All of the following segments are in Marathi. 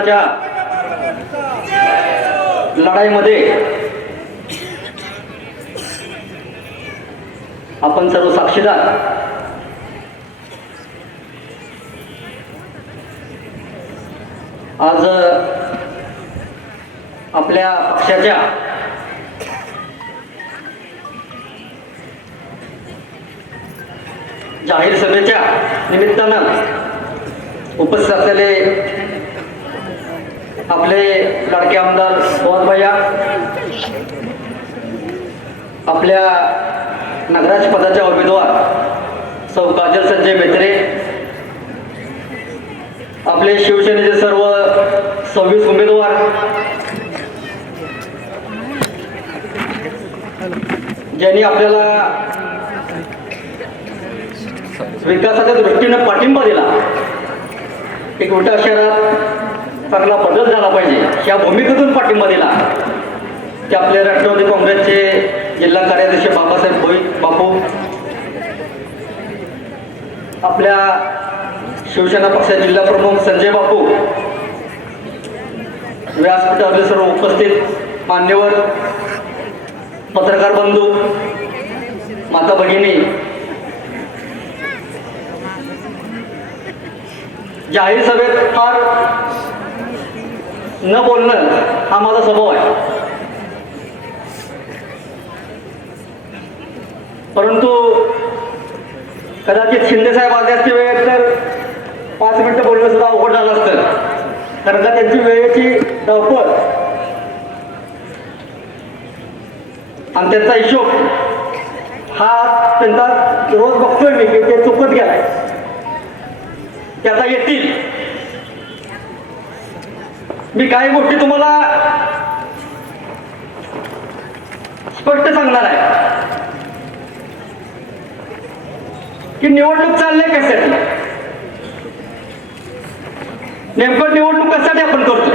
आरक्षणाच्या लढाईमध्ये आपण सर्व साक्षीदार. आज आपल्या पक्षाच्या जाहीर सभेच्या निमित्तानं उपस्थित असलेले आपले लाडके आमदार फवाद भैया, आपल्या नगराज पदाच्या उमेदवार सौ काजल संजय मेत्रे, आपले शिवसेनेचे सर्व 26 उमेदवार, ज्यांनी आपल्याला विकासाच्या दृष्टीने पाठिंबा दिला. एक विटा शहरात चांगला बदल झाला पाहिजे या भूमिकेतून पाठिंबा दिला. ते आपले राष्ट्रवादी काँग्रेसचे जिल्हा कार्याध्यक्ष बाबासाहेब बापू, आपल्या शिवसेना पक्षाचे जिल्हा प्रमुख संजय बापू, व्यासपीठावरील सर्व उपस्थित मान्यवर, पत्रकार बंधू, माता भगिनी, जाहीर सभेत फार न बोलणं हा माझा स्वभाव आहे. परंतु कदाचित शिंदे साहेब आले असते वेळेत तर 5 मिनिटं बोलणं सुद्धा अवघड झालं असतं. कारण का त्यांची वेळेची धावपळ आणि त्यांचा हिशोब हा त्यांचा रोज बघतोय मी की ते चुकत गेलाय. त्याचा येतील. मी काही गोष्टी तुम्हाला स्पष्ट सांगणार आहे की निवडणूक चालली कशासाठी, नेमकं निवडणूक कशासाठी आपण करतो.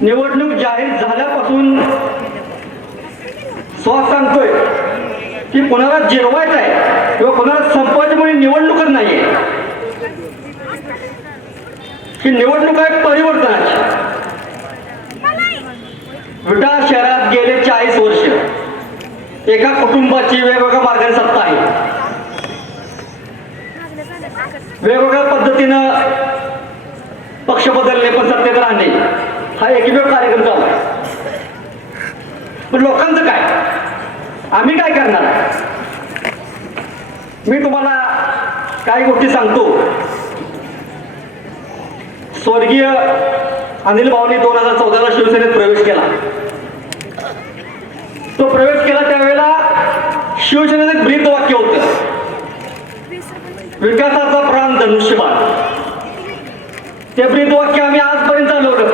निवडणूक जाहीर झाल्यापासून स्वतः सांगतोय की कोणाला जिरवायचं आहे किंवा कोणाला संपवायचं म्हणजे निवडणूकच नाहीये. ही निवडणूक आहे परिवर्तनाची. विटा शहरात गेले 40 वर्ष एका कुटुंबाची वेगवेगळ्या मार्गाने सत्ता आहे. वेगवेगळ्या पद्धतीनं पक्ष बदलले पण सत्तेत राहणे हा एकमेव कार्यक्रम चालू आहे. पण लोकांचं काय, आम्ही काय करणार. मी तुम्हाला काही गोष्टी सांगतो. स्वर्गीय अनिल भाऊंनी 2014ला शिवसेनेत प्रवेश केला. तो प्रवेश केला त्यावेळेला शिवसेनेचं ब्रीद वाक्य होतं, विकासाचा प्राण धनुष्यबाण. ते ब्रीद वाक्य आम्ही आजपर्यंत चालवलं.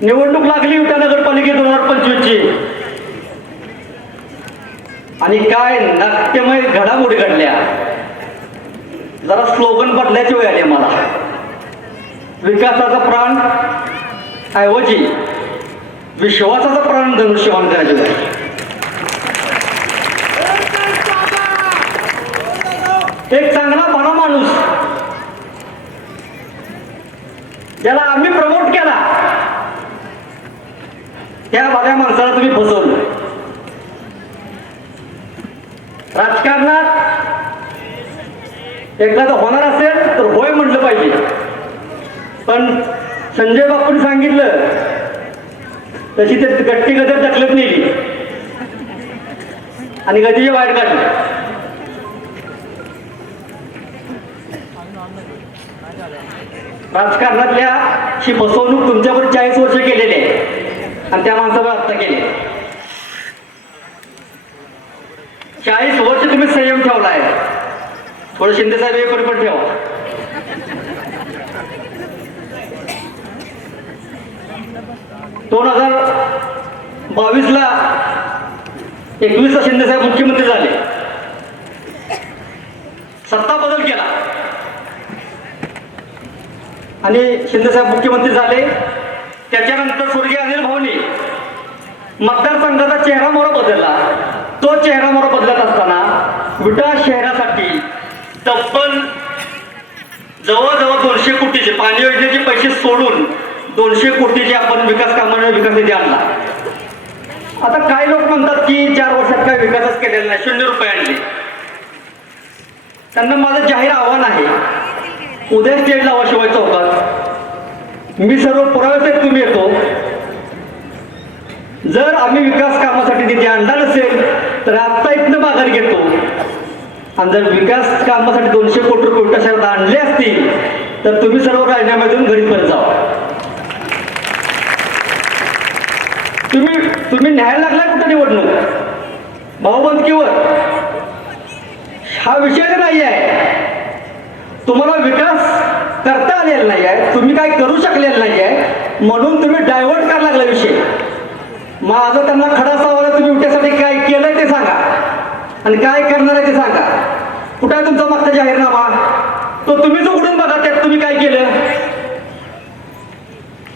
निवडणूक लागली विटा नगरपालिके 2025ची आणि काय नाट्यमय घडामोडी घडल्या. जरा स्लोगन बदलायची वेळ आली मला. विकासाचा प्राण ऐवजी विश्वासाचा प्राण धनुष्यबाण करायची वेळ. एक चांगला भला माणूस ज्याला आम्ही प्रमोट केला त्या भल्या माणसाला तुम्ही फसवलं. राजकारणात एकदा तर होणार असेल तर होय म्हटलं पाहिजे. पण संजय बापूंनी सांगितलं तशी ते गट्टी गदर ढकलत नेली आणि गतीचे वाईट काढले. राजकारणातल्या ही फसवणूक तुमच्यावर 40 वर्ष केलेली आहे आणि त्या माणसावर आत्ता केली. 40 वर्ष तुम्ही संयम ठेवलाय. थोडं शिंदे साहेब हे पण ठेवा. दोन 2022ला 21ला शिंदे साहेब मुख्यमंत्री झाले. सत्ता बदल केला आणि शिंदे साहेब मुख्यमंत्री झाले. त्याच्यानंतर स्वर्गीय अनिल भाऊंनी मतदारसंघाचा चेहरा मोहरा बदलला. तो चेहरा मोहरा बदलत असताना विटा शहरासाठी तब्बल जवळजवळ 200 कोटीचे पाणी योजनेचे पैसे सोडून 200 कोटीचे आपण विकास कामांना विकास निधी आणला. आता काही लोक म्हणतात की 4 वर्षात काय विकासच केलेला नाही, 0 रुपये आणले. त्यांना माझं जाहीर आव्हान आहे, उद्या स्टेज लावा शिवाय चौकात, मी सर्व पुराव्यासहित तुम्ही येतो. जर आम्ही विकास कामासाठी निधी आणला नसेल तर आत्ता इथनं माघार घेतो, आणि जर विकास कामासाठी 200 कोटी रुपये उलटा शहरात आणले असतील तर तुम्ही सर्व राजीनाम्यातून घरी परत जावा. तुम्ही न्यायला लागलाय कुठं निवडणूक भाऊबंदकीवर, हा विषय नाही आहे. तुम्हाला विकास करता आलेला नाही आहे, तुम्ही काय करू शकलेलं नाही आहे, म्हणून तुम्ही डायव्हर्ट करायला लागला विषय. माझं त्यांना खडा सवाल, तुम्ही उठ्यासाठी काय केलंय ते सांगा आणि काय करणार आहे ते सांगा. कुठं आहे तुमचा मागचा जाहीरनामा, तो तुम्हीच उघडून बघा, त्यात तुम्ही काय केलं.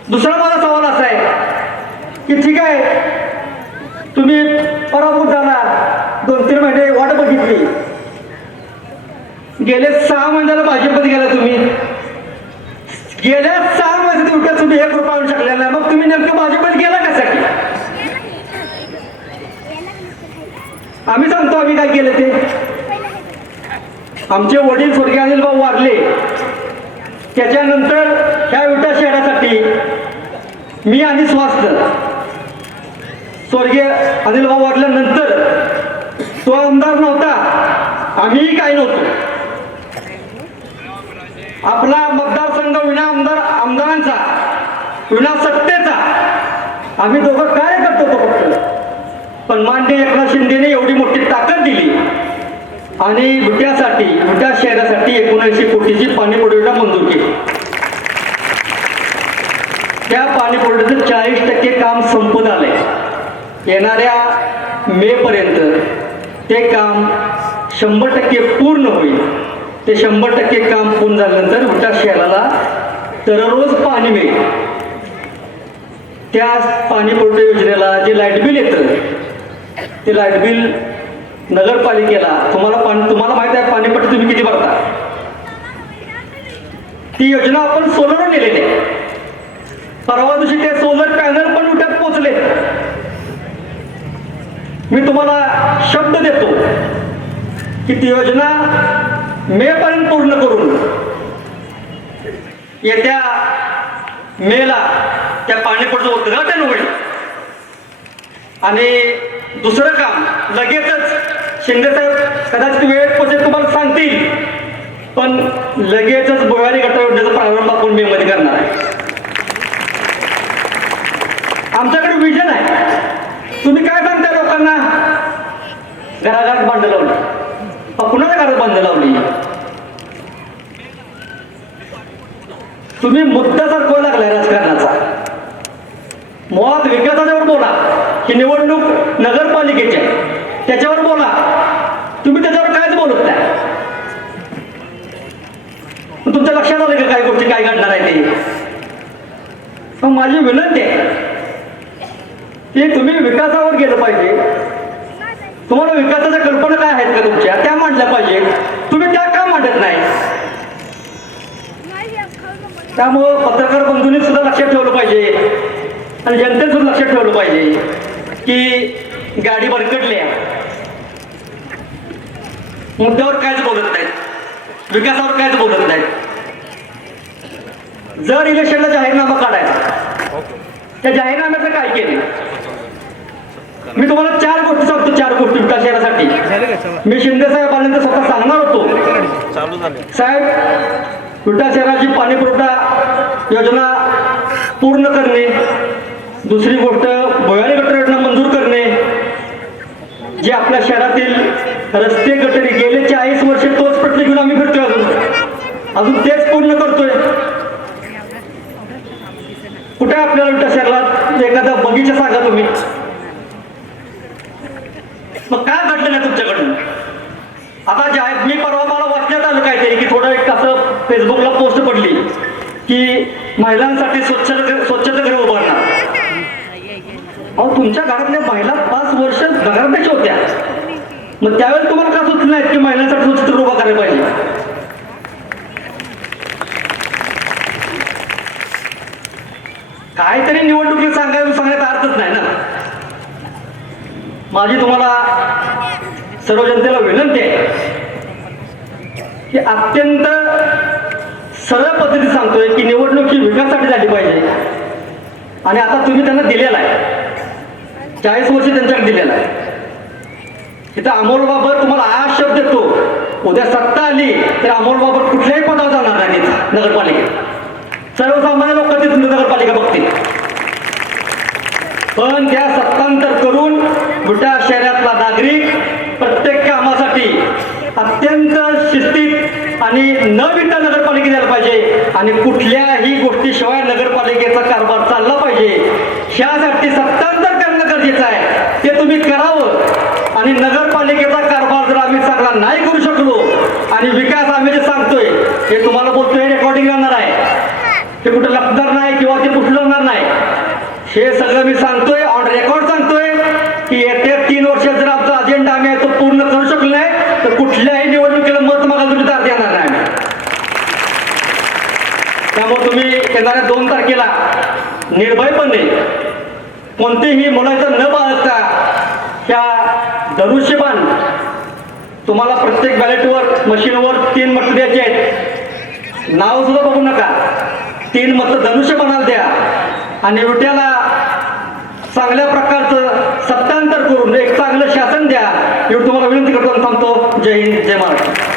दुसरा माझा सवाल असा आहे की ठीक आहे, तुम्ही पराभूत झाला, 2-3 महिने वाट बघितली, गेले 6 महिन्याला भाजपमध्ये गेला तुम्ही, गेल्या 6 महिन्यात उलट्या तुम्ही 1 रुपया आणू शकलेला नाही, मग तुम्ही नेमकं भाजपमध्ये गेला कशासाठी. आम्ही सांगतो आम्ही काय केलं ते. आमचे वडील स्वर्गीय अनिल भाऊ वारले, त्याच्यानंतर ह्या विटा शहरासाठी मी आणि स्वास्थ्य, स्वर्गीय अनिल भाऊ वारल्यानंतर तो आमदार नव्हता, आम्हीही काही नव्हतो. आपला मतदारसंघ विना आमदारांचा, विना सत्तेचा, आम्ही दोघं काय करतो तो फक्त. पण माननीय एकनाथ शिंदेने एवढी मोठी ताकद दिली आणि विटा शहरासाठी 79 कोटीची पाणीपुरवठा मंजूर केली. त्या पाणीपुरवठ्याचं 40% काम संपत आलंय. येणाऱ्या मे पर्यंत ते काम 100% पूर्ण होईल. ते 100% काम पूर्ण झाल्यानंतर विटा शहराला दररोज पाणी मिळेल. त्या पाणीपुरवठा योजनेला जे लाईट बिल येतं ते लाईट बिल नगरपालिकेला, तुम्हाला माहिती आहे पाणीपट्टी तुम्ही किती भरता. ती योजना आपण सोलर नेलेली आहे. परवा दिवशी ते सोलर पॅनल पण विट्यात पोहोचले. मी तुम्हाला शब्द देतो की ती योजना मे पर्यंत पूर्ण करून येत्या मेला त्या पाणीपट्टीचं उद्घाटन होईल. आणि दुसरं काम लगेचच शिंदेसाहेब कदाचित वेळेत पोहोचेल तुम्हाला सांगतील, पण लगेचच भुयारी गटार योजनेचा प्रारंभ आपण मे मध्ये करणार आहे. आमच्याकडे विजन आहे. तुम्ही काय सांगता लोकांना, घराघरात बांध लावली, कुणाच्या घरात बांध लावली. तुम्ही मुद्दा सरकवायला लागलाय राजकारणाचा. मुळात विकासाच्यावर बोला, ही निवडणूक नगरपालिकेची आहे त्याच्यावर बोला. तुम्ही त्याच्यावर कायच बोलत नाही. तुमच्या लक्षात आलं का काय गोष्टी काय घडणार आहे ते. मग माझी विनंती आहे की तुम्ही विकासावर गेलं पाहिजे. तुम्हाला विकासाच्या कल्पना काय आहेत का तुमच्या, त्या मांडल्या पाहिजे. तुम्ही त्या का मांडत नाही. त्यामुळं पत्रकार बंधूंनी सुद्धा लक्षात ठेवलं पाहिजे आणि जनतेने सुद्धा लक्षात ठेवलं पाहिजे की गाडी भरकटली आहे, मुद्द्यावर कायच बोलत नाहीत, विकासावर कायच बोलत नाहीत. जर इलेक्शनला जाहीरनामा काढायचा, त्या जाहीरनाम्याचं काय केलं. मी तुम्हाला 4 गोष्टी सांगतो, 4 गोष्टी विटा शहरासाठी. मी शिंदे साहेबांना स्वतः सांगणार होतो, साहेब विटा शहराची पाणीपुरवठा योजना पूर्ण करणे, दुसरी गोष्ट भुयारी गटार योजना मंजूर करणे. जे आपल्या शहरातील रस्ते गटारी गेले 40 वर्षे तोच प्रश्न घेऊन आम्ही फिरतोय, अजून तेच पूर्ण करतोय. कुठे आपल्याला विटा शहरात एखादा बगीचा सांगा तुम्ही. मग काय घडलं नाही तुमच्याकडून. आता मी परवा मला वाचण्यात आलं काहीतरी की थोडं एक असं फेसबुकला पोस्ट पडली की महिलांसाठी स्वच्छता गृह उभारणार. अहो तुमच्या घरातल्या महिला 5 वर्ष नगराध्यक्ष होत्या, मग त्यावेळेस तुम्हाला का सुचलं नाही की महिलांसाठी स्वच्छता उभा करायला पाहिजे. काहीतरी निवडणुकीत सांगण्याचा अर्थच नाही ना. माझी तुम्हाला सर्व जनतेला विनंती आहे की अत्यंत सरळ पद्धतीने सांगतोय की निवडणूक ही विकासासाठी झाली पाहिजे. आणि आता तुम्ही त्यांना दिलेला आहे, 40 वर्ष त्यांच्याकडे दिलेला आहे. तिथं अमोल बाबर तुम्हाला आज शब्द देतो, उद्या सत्ता आली तर अमोल बाबर कुठल्याही पदावर जाणार नाही नगरपालिकेत. सर्वसामान्य लोक ती नगरपालिका बघतील. पण त्या सत्तांतर करून विटा शहरातला नागरिक प्रत्येक कामासाठी अत्यंत शिस्तीत आणि न विटा नगरपालिकेत यायला पाहिजे आणि कुठल्याही गोष्टीशिवाय नगरपालिकेचा कारभार चालला पाहिजे. ह्यासाठी सत्तांतर करणं गरजेचं आहे. ते तुम्ही करावं. आणि नगरपालिकेचा कारभार जर आम्ही चांगला नाही करू शकलो आणि विकास आम्ही जे सांगतोय हे तुम्हाला बोलतोय रेकॉर्डिंग राहणार आहे, ते कुठं लपणार नाही किंवा ते पुसणार नाही. हे सगळं मी सांगतोय, ऑन रेकॉर्ड सांगतोय की येत्या 3 वर्षात जर आमचा अजेंडा आम्ही तो पूर्ण करू शकलो नाही तर कुठल्याही निवडणुकीला मत मागायला तुम्ही दाद देणार नाही. त्यामुळे तुम्ही येणाऱ्या 2 तारखेला निर्भयपणे कोणतेही मुलाचं न बाळगता ह्या धनुष्यबाण तुम्हाला प्रत्येक बॅलेटवर मशीनवर 3 मतं द्यायचे आहेत. नाव सुद्धा बघू नका, 3 मतं धनुष्यबाणाला द्या आणि विट्याला चांगल्या प्रकारचं सत्तांतर करून एक चांगलं शासन द्या. एवढं तुम्हाला विनंती करतो आणि थांबतो. जय हिंद, जय महाराष्ट्र.